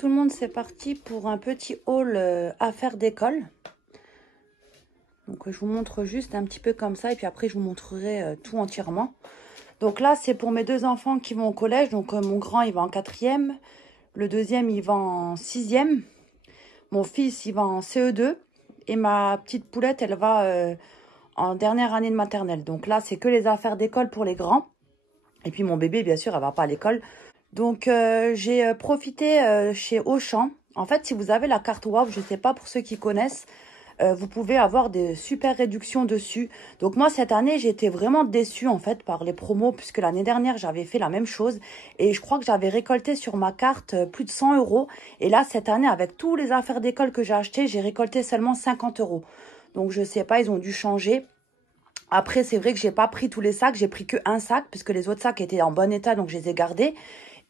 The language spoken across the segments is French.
tout le monde, c'est parti pour un petit haul affaires d'école. Donc je vous montre juste un petit peu comme ça et puis après je vous montrerai tout entièrement. Donc là c'est pour mes deux enfants qui vont au collège. Donc mon grand il va en 4e, le deuxième il va en 6e, mon fils il va en CE2 et ma petite poulette elle va en dernière année de maternelle. Donc là c'est que les affaires d'école pour les grands. Et puis mon bébé bien sûr elle va pas à l'école. Donc j'ai profité chez Auchan. En fait si vous avez la carte WOW, je sais pas pour ceux qui connaissent, vous pouvez avoir des super réductions dessus. Donc moi cette année j'étais vraiment déçue en fait par les promos puisque l'année dernière j'avais fait la même chose et je crois que j'avais récolté sur ma carte plus de 100 €. Et là cette année avec tous les affaires d'école que j'ai acheté, j'ai récolté seulement 50 €. Donc je sais pas, ils ont dû changer. Après c'est vrai que j'ai pas pris tous les sacs, j'ai pris que un sac puisque les autres sacs étaient en bon état donc je les ai gardés.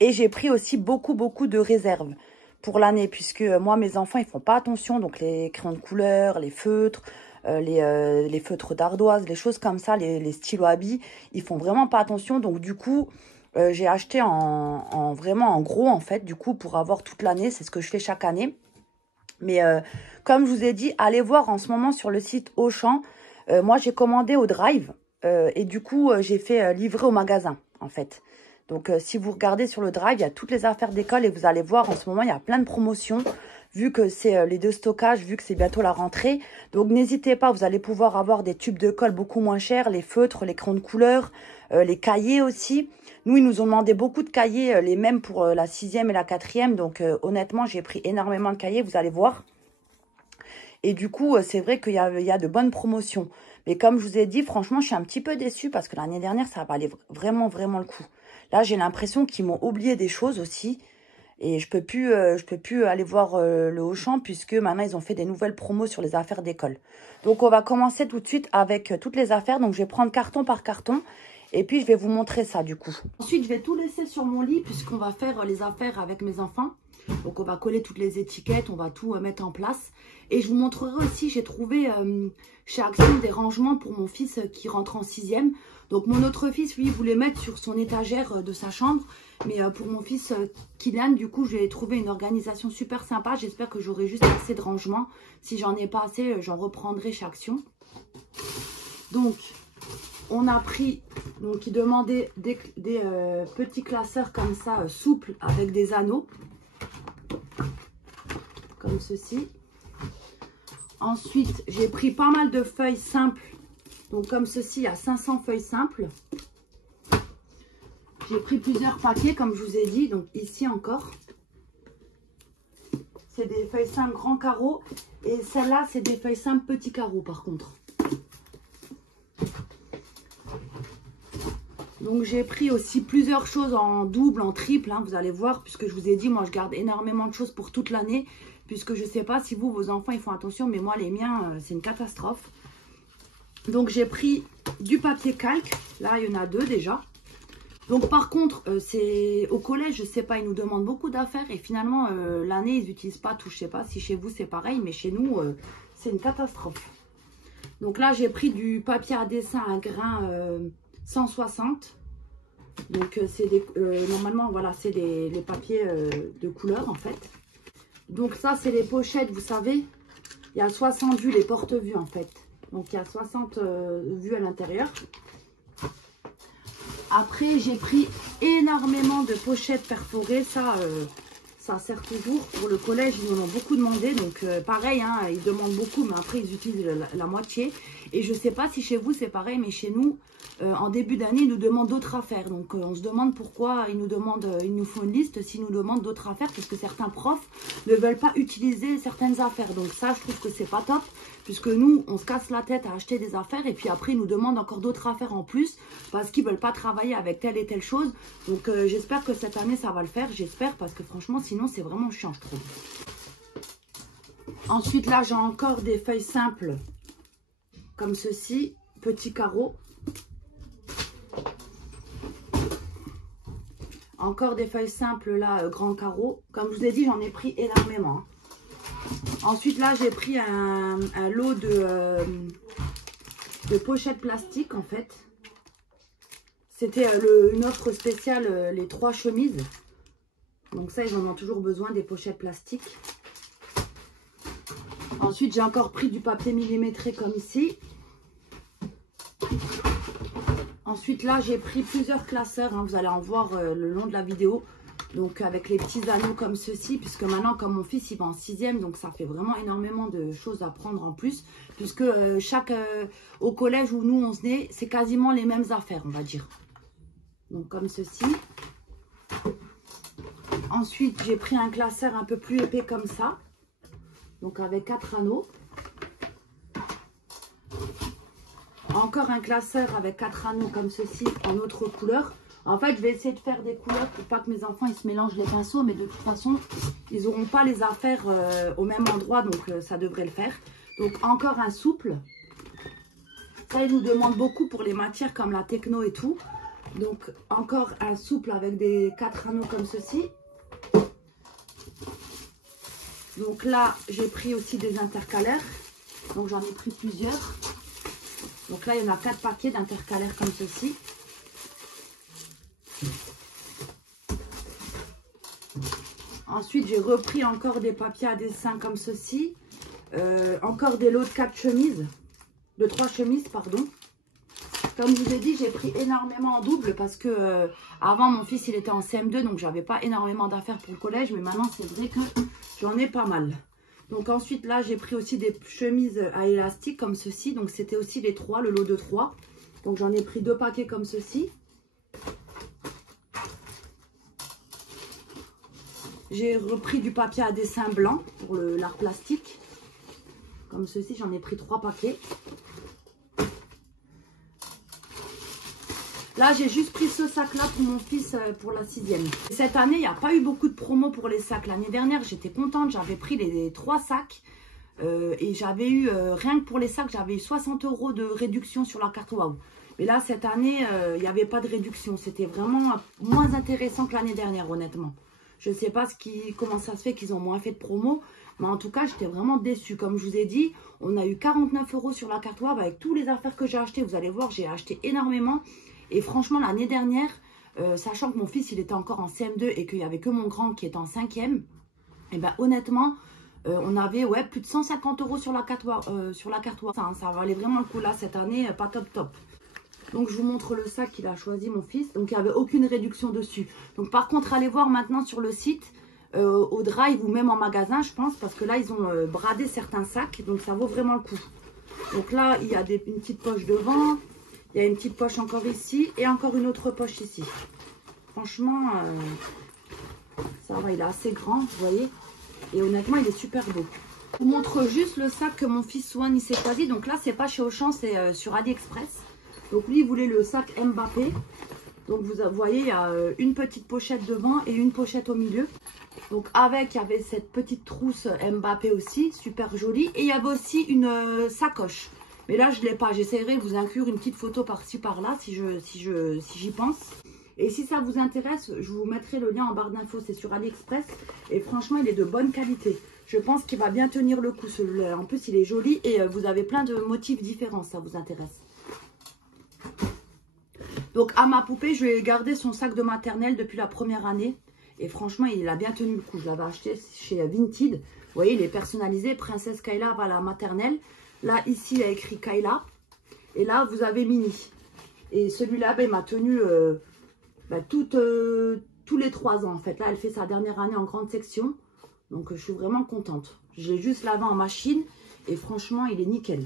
Et j'ai pris aussi beaucoup de réserves pour l'année, puisque moi, mes enfants, ils font pas attention. Donc, les crayons de couleur, les feutres, les feutres d'ardoise, les choses comme ça, les stylos à billes, ils font vraiment pas attention. Donc, du coup, j'ai acheté vraiment en gros, en fait, du coup, pour avoir toute l'année. C'est ce que je fais chaque année. Mais comme je vous ai dit, allez voir en ce moment sur le site Auchan. Moi, j'ai commandé au Drive et du coup, j'ai fait livrer au magasin, en fait. Donc, si vous regardez sur le Drive, il y a toutes les affaires d'école et vous allez voir en ce moment, il y a plein de promotions. Vu que c'est les deux stockages, vu que c'est bientôt la rentrée. Donc, n'hésitez pas, vous allez pouvoir avoir des tubes de colle beaucoup moins chers, les feutres, les crayons de couleur, les cahiers aussi. Nous, ils nous ont demandé beaucoup de cahiers, les mêmes pour la 6e et la 4e. Donc, honnêtement, j'ai pris énormément de cahiers, vous allez voir. Et du coup, c'est vrai qu'il y a de bonnes promotions. Mais comme je vous ai dit, franchement, je suis un petit peu déçue parce que l'année dernière, ça valait vraiment le coup. Là, j'ai l'impression qu'ils m'ont oublié des choses aussi. Et je peux plus aller voir le Auchan puisque maintenant, ils ont fait des nouvelles promos sur les affaires d'école. Donc, on va commencer tout de suite avec toutes les affaires. Donc, je vais prendre carton par carton. Et puis, je vais vous montrer ça du coup. Ensuite, je vais tout laisser sur mon lit puisqu'on va faire les affaires avec mes enfants. Donc, on va coller toutes les étiquettes. On va tout mettre en place. Et je vous montrerai aussi, j'ai trouvé chez Action des rangements pour mon fils qui rentre en 6e. Donc, mon autre fils, lui, il voulait mettre sur son étagère de sa chambre. Mais pour mon fils Kylian, du coup, j'ai trouvé une organisation super sympa. J'espère que j'aurai juste assez de rangements. Si j'en ai pas assez, j'en reprendrai chez Action. Donc, on a pris, donc il demandait des petits classeurs comme ça, souples, avec des anneaux. Comme ceci. Ensuite, j'ai pris pas mal de feuilles simples. Donc, comme ceci, il y a 500 feuilles simples. J'ai pris plusieurs paquets, comme je vous ai dit. Donc, ici encore. C'est des feuilles simples grands carreaux. Et celle-là, c'est des feuilles simples petits carreaux, par contre. Donc, j'ai pris aussi plusieurs choses en double, en triple. Hein, vous allez voir, puisque je vous ai dit, moi, je garde énormément de choses pour toute l'année. Puisque je ne sais pas si vous, vos enfants, ils font attention. Mais moi, les miens, c'est une catastrophe. Donc, j'ai pris du papier calque. Là, il y en a 2 déjà. Donc, par contre, c'est au collège, je ne sais pas, ils nous demandent beaucoup d'affaires. Et finalement, l'année, ils n'utilisent pas tout. Je ne sais pas si chez vous, c'est pareil. Mais chez nous, c'est une catastrophe. Donc là, j'ai pris du papier à dessin à grains 160. Donc, c'est des normalement, voilà, c'est les papiers de couleur, en fait. Donc, ça, c'est les pochettes, vous savez. Il y a 60 vues, les porte-vues, en fait. Donc, il y a 60 vues à l'intérieur. Après, j'ai pris énormément de pochettes perforées. Ça sert toujours. Pour le collège, ils en ont beaucoup demandé. Donc, pareil, hein, ils demandent beaucoup, mais après, ils utilisent la moitié. Et je ne sais pas si chez vous, c'est pareil, mais chez nous, en début d'année, ils nous demandent d'autres affaires. Donc, on se demande pourquoi ils nous font une liste s'ils nous demandent d'autres affaires. Parce que certains profs ne veulent pas utiliser certaines affaires. Donc, ça, je trouve que c'est pas top. Puisque nous, on se casse la tête à acheter des affaires. Et puis après, ils nous demandent encore d'autres affaires en plus. Parce qu'ils ne veulent pas travailler avec telle et telle chose. Donc, j'espère que cette année, ça va le faire. J'espère. Parce que franchement, sinon, c'est vraiment chiant, je trouve. Ensuite, là, j'ai encore des feuilles simples. Comme ceci. Petits carreaux. Encore des feuilles simples, là, grands carreaux. Comme je vous ai dit, j'en ai pris énormément. Hein. Ensuite, là, j'ai pris un lot de pochettes plastiques, en fait. C'était une offre spéciale, les 3 chemises. Donc ça, ils en ont toujours besoin, des pochettes plastiques. Ensuite, j'ai encore pris du papier millimétré comme ici. Ensuite, là, j'ai pris plusieurs classeurs. Hein, vous allez en voir le long de la vidéo. Donc, avec les petits anneaux comme ceci. Puisque maintenant, comme mon fils, il va en 6e. Donc, ça fait vraiment énormément de choses à prendre en plus. Puisque au collège où nous, on se naît, c'est quasiment les mêmes affaires, on va dire. Donc, comme ceci. Ensuite, j'ai pris un classeur un peu plus épais comme ça. Donc, avec 4 anneaux. Encore un classeur avec 4 anneaux comme ceci en autre couleur. En fait, je vais essayer de faire des couleurs pour pas que mes enfants ils se mélangent les pinceaux. Mais de toute façon, ils n'auront pas les affaires au même endroit. Donc, ça devrait le faire. Donc, encore un souple. Ça, ils nous demandent beaucoup pour les matières comme la techno et tout. Donc, encore un souple avec des 4 anneaux comme ceci. Donc là, j'ai pris aussi des intercalaires. Donc, j'en ai pris plusieurs. Donc là, il y en a 4 paquets d'intercalaires comme ceci. Ensuite, j'ai repris encore des papiers à dessin comme ceci. Encore des lots de 4 chemises. De 3 chemises, pardon. Comme je vous ai dit, j'ai pris énormément en double parce que avant, mon fils, il était en CM2. Donc, j'avais pas énormément d'affaires pour le collège. Mais maintenant, c'est vrai que j'en ai pas mal. Donc ensuite, là, j'ai pris aussi des chemises à élastique comme ceci. Donc, c'était aussi les 3, le lot de 3. Donc, j'en ai pris 2 paquets comme ceci. J'ai repris du papier à dessin blanc pour l'art plastique. Comme ceci, j'en ai pris 3 paquets. Là, j'ai juste pris ce sac-là pour mon fils pour la 6e. Cette année, il n'y a pas eu beaucoup de promos pour les sacs. L'année dernière, j'étais contente. J'avais pris les 3 sacs. Et j'avais eu, rien que pour les sacs, j'avais eu 60 € de réduction sur la carte Waouh. Mais là, cette année, il n'y avait pas de réduction. C'était vraiment moins intéressant que l'année dernière, honnêtement. Je ne sais pas comment ça se fait qu'ils ont moins fait de promo. Mais en tout cas, j'étais vraiment déçue. Comme je vous ai dit, on a eu 49 € sur la carte Waouh avec toutes les affaires que j'ai achetées. Vous allez voir, j'ai acheté énormément. Et franchement, l'année dernière, sachant que mon fils, il était encore en CM2 et qu'il n'y avait que mon grand qui était en 5e, et ben honnêtement, on avait plus de 150 € sur la carte Waouh. Ça valait vraiment le coup là, cette année, pas top. Donc, je vous montre le sac qu'il a choisi, mon fils. Donc, il n'y avait aucune réduction dessus. Donc, par contre, allez voir maintenant sur le site, au Drive ou même en magasin, je pense. Parce que là, ils ont bradé certains sacs. Donc, ça vaut vraiment le coup. Donc là, il y a une petite poche devant. Il y a une petite poche encore ici. Et encore une autre poche ici. Franchement, ça va, il est assez grand, vous voyez. Et honnêtement, il est super beau. Je vous montre juste le sac que mon fils Swan il s'est choisi. Donc là, c'est pas chez Auchan, c'est sur AliExpress. Donc lui, il voulait le sac Mbappé. Donc vous voyez, il y a une petite pochette devant et une pochette au milieu. Donc avec, il y avait cette petite trousse Mbappé aussi, super jolie. Et il y avait aussi une sacoche. Mais là, je ne l'ai pas. J'essaierai de vous inclure une petite photo par-ci, par-là, si j'y pense. Et si ça vous intéresse, je vous mettrai le lien en barre d'infos. C'est sur AliExpress. Et franchement, il est de bonne qualité. Je pense qu'il va bien tenir le coup, celui-là. En plus, il est joli et vous avez plein de motifs différents, ça vous intéresse. Donc, à ma poupée, je lui ai gardé son sac de maternelle depuis la première année. Et franchement, il a bien tenu le coup. Je l'avais acheté chez Vinted. Vous voyez, il est personnalisé. Princesse Kayla va à la maternelle. Là, ici, il a écrit Kayla. Et là, vous avez Mini. Et celui-là, il m'a tenu tous les 3 ans, en fait. Là, elle fait sa dernière année en grande section. Donc, je suis vraiment contente. Je l'ai juste lavé en machine. Et franchement, il est nickel.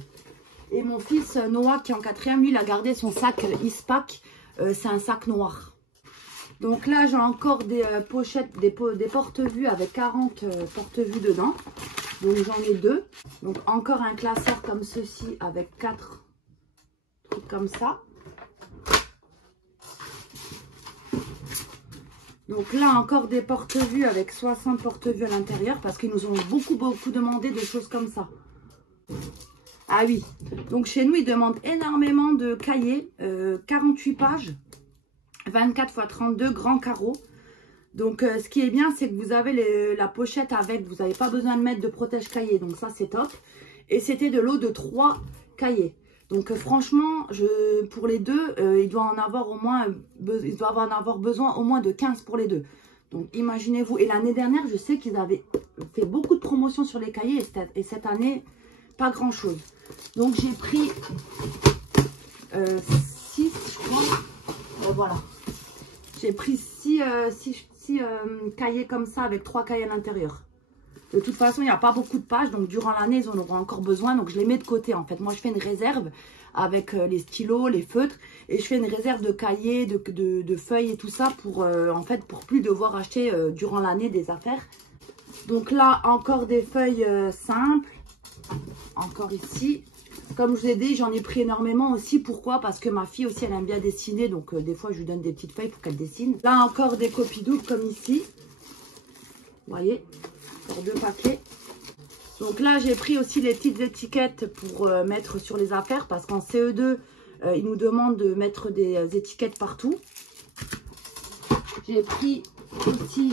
Et mon fils Noah, qui est en 4e, lui, il a gardé son sac Ispac. C'est un sac noir. Donc là, j'ai encore des pochettes, des porte-vues avec 40 porte-vues dedans. Donc j'en ai 2. Donc encore un classeur comme ceci avec 4 trucs comme ça. Donc là, encore des porte-vues avec 60 porte-vues à l'intérieur parce qu'ils nous ont beaucoup demandé des choses comme ça. Ah oui, donc chez nous, ils demandent énormément de cahiers, 48 pages, 24 x 32, grands carreaux. Donc, ce qui est bien, c'est que vous avez la pochette avec, vous n'avez pas besoin de mettre de protège-cahier, donc ça, c'est top. Et c'était de l'eau de 3 cahiers. Donc, franchement, pour les deux, il doit en avoir besoin au moins de 15 pour les deux. Donc imaginez-vous, et l'année dernière, je sais qu'ils avaient fait beaucoup de promotions sur les cahiers et cette année, pas grand chose. Donc j'ai pris 6, je crois. Voilà. J'ai pris 6 cahiers comme ça avec 3 cahiers à l'intérieur. De toute façon, il n'y a pas beaucoup de pages, donc durant l'année, ils en auront encore besoin. Donc je les mets de côté en fait. Moi, je fais une réserve avec les stylos, les feutres. Et je fais une réserve de cahiers, de feuilles et tout ça pour en fait pour plus devoir acheter durant l'année des affaires. Donc là, encore des feuilles simples. Encore ici. Comme je vous ai dit, j'en ai pris énormément aussi. Pourquoi? Parce que ma fille aussi, elle aime bien dessiner. Donc des fois, je lui donne des petites feuilles pour qu'elle dessine. Là, encore des copies doubles comme ici. Vous voyez? Encore 2 paquets. Donc là, j'ai pris aussi les petites étiquettes pour mettre sur les affaires. Parce qu'en CE2, ils nous demandent de mettre des étiquettes partout. J'ai pris aussi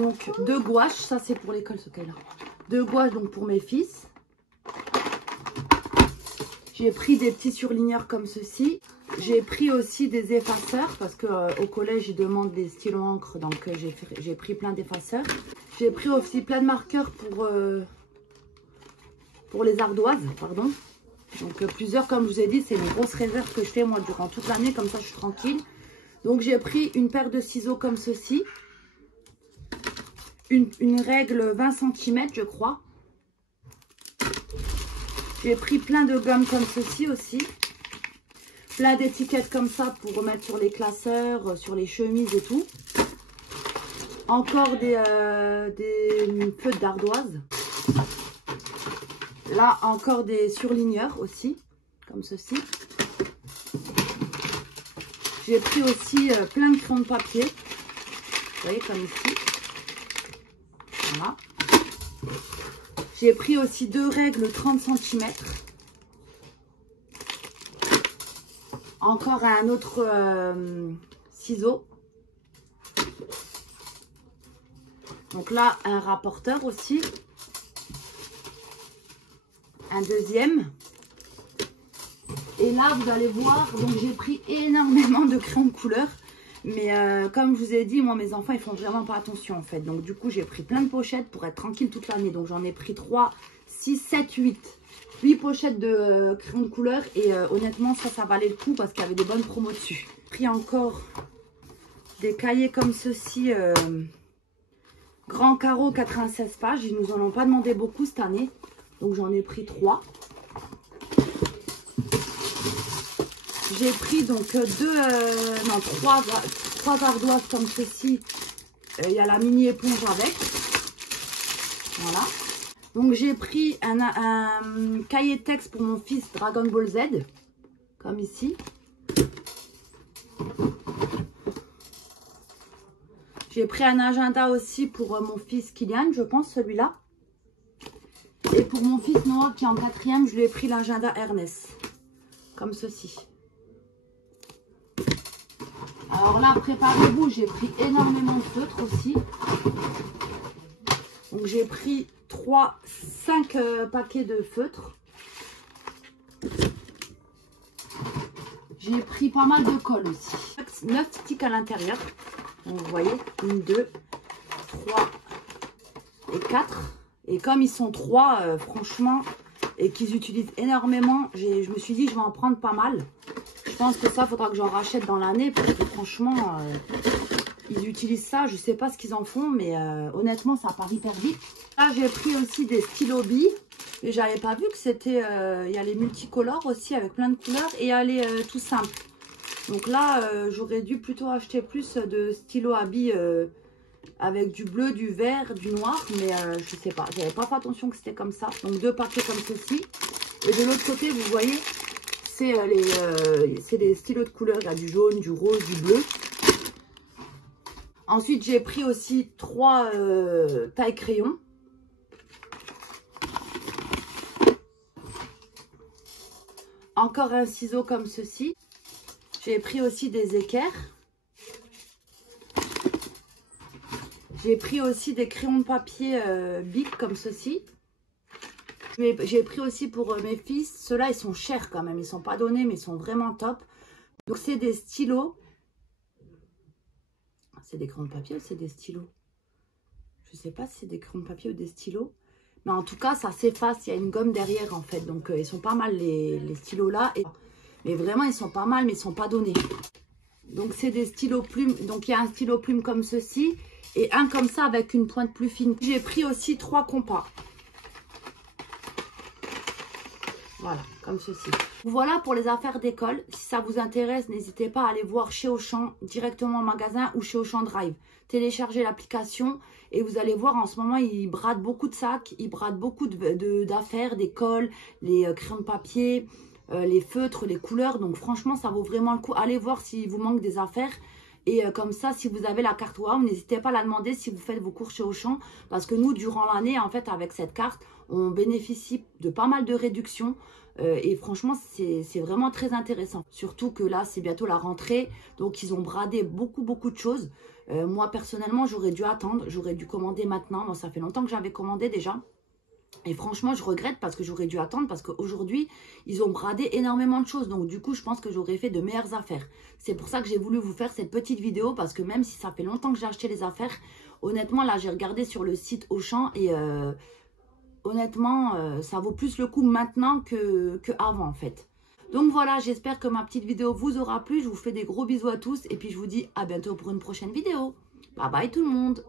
donc 2 gouaches. Ça, c'est pour l'école, ce cas-là. 2 gouaches donc pour mes fils. J'ai pris des petits surligneurs comme ceci. J'ai pris aussi des effaceurs parce qu'au collège, ils demandent des stylos encre. Donc, j'ai pris plein d'effaceurs. J'ai pris aussi plein de marqueurs pour les ardoises, pardon. Donc, plusieurs, comme je vous ai dit, c'est une grosse réserve que je fais moi durant toute l'année. Comme ça, je suis tranquille. Donc, j'ai pris une paire de ciseaux comme ceci. Une règle 20 cm, je crois. J'ai pris plein de gommes comme ceci aussi. Plein d'étiquettes comme ça pour remettre sur les classeurs, sur les chemises et tout. Encore des feutres d'ardoise. Là, encore des surligneurs aussi, comme ceci. J'ai pris aussi plein de crayons de papier. Vous voyez, comme ici. Voilà. J'ai pris aussi 2 règles 30 cm. Encore un autre ciseau. Donc là, un rapporteur aussi. Un deuxième. Et là, vous allez voir, donc j'ai pris énormément de crayons de couleur. Mais comme je vous ai dit, moi, mes enfants, ils font vraiment pas attention en fait. Donc du coup, j'ai pris plein de pochettes pour être tranquille toute l'année. Donc j'en ai pris 3, 6, 7, 8. 8 pochettes de crayons de couleur. Et honnêtement, ça valait le coup parce qu'il y avait des bonnes promos dessus. J'ai pris encore des cahiers comme ceci. Grand carreau, 96 pages. Ils nous en ont pas demandé beaucoup cette année. Donc j'en ai pris 3. J'ai pris donc 3 ardoises comme ceci. Il y a la mini éponge avec. Voilà. Donc j'ai pris un cahier de texte pour mon fils Dragon Ball Z. Comme ici. J'ai pris un agenda aussi pour mon fils Kylian, je pense celui-là. Et pour mon fils Noah qui est en 4e, je lui ai pris l'agenda Ernest. Comme ceci. Alors là, préparez-vous, j'ai pris énormément de feutres aussi. Donc j'ai pris 5 paquets de feutres. J'ai pris pas mal de colle aussi. 9 sticks à l'intérieur. Donc vous voyez, 1, 2, 3 et 4. Et comme ils sont 3, franchement, et qu'ils utilisent énormément, je me suis dit je vais en prendre pas mal. Je pense que ça, faudra que j'en rachète dans l'année parce que franchement, ils utilisent ça. Je sais pas ce qu'ils en font, mais honnêtement, ça part hyper vite. Là, j'ai pris aussi des stylos billes. Et j'avais pas vu que c'était... il y a les multicolores aussi avec plein de couleurs et il y a les tout simples. Donc là, j'aurais dû plutôt acheter plus de stylos à billes avec du bleu, du vert, du noir. Mais je sais pas, j'avais pas fait attention que c'était comme ça. Donc 2 paquets comme ceci. Et de l'autre côté, vous voyez... C'est des stylos de couleur, il y a du jaune, du rose, du bleu. Ensuite, j'ai pris aussi 3 tailles crayons. Encore un ciseau comme ceci. J'ai pris aussi des équerres. J'ai pris aussi des crayons de papier Bic comme ceci. J'ai pris aussi pour mes fils, ceux-là ils sont chers quand même, ils sont pas donnés mais ils sont vraiment top. Donc c'est des stylos C'est des crayons de papier ou c'est des stylos? Je sais pas si c'est des crayons de papier ou des stylos. Mais en tout cas, ça s'efface. Il y a une gomme derrière, en fait. Donc, ils sont pas mal, les stylos là. Mais vraiment, ils sont pas mal, mais ils sont pas donnés. Donc, c'est des stylos plumes. Donc, il y a un stylo plume comme ceci. Et un comme ça, avec une pointe plus fine. J'ai pris aussi 3 compas. Voilà, comme ceci. Voilà pour les affaires d'école. Si ça vous intéresse, n'hésitez pas à aller voir chez Auchan, directement en magasin ou chez Auchan Drive. Téléchargez l'application et vous allez voir, en ce moment, ils bradent beaucoup de sacs, ils bradent beaucoup d'affaires, des cols, les crayons de papier, les feutres, les couleurs. Donc franchement, ça vaut vraiment le coup. Allez voir s'il vous manque des affaires. Et comme ça, si vous avez la carte WOW, n'hésitez pas à la demander si vous faites vos cours chez Auchan. Parce que nous, durant l'année, en fait, avec cette carte, on bénéficie de pas mal de réductions. Et franchement, c'est vraiment très intéressant. Surtout que là, c'est bientôt la rentrée. Donc, ils ont bradé beaucoup de choses. Moi, personnellement, j'aurais dû attendre. J'aurais dû commander maintenant. Moi, ça fait longtemps que j'avais commandé déjà. Et franchement, je regrette parce que j'aurais dû attendre parce qu'aujourd'hui, ils ont bradé énormément de choses. Donc, du coup, je pense que j'aurais fait de meilleures affaires. C'est pour ça que j'ai voulu vous faire cette petite vidéo parce que même si ça fait longtemps que j'ai acheté les affaires, honnêtement, là, j'ai regardé sur le site Auchan et honnêtement, ça vaut plus le coup maintenant que avant, en fait. Donc, voilà, j'espère que ma petite vidéo vous aura plu. Je vous fais des gros bisous à tous et puis je vous dis à bientôt pour une prochaine vidéo. Bye bye tout le monde!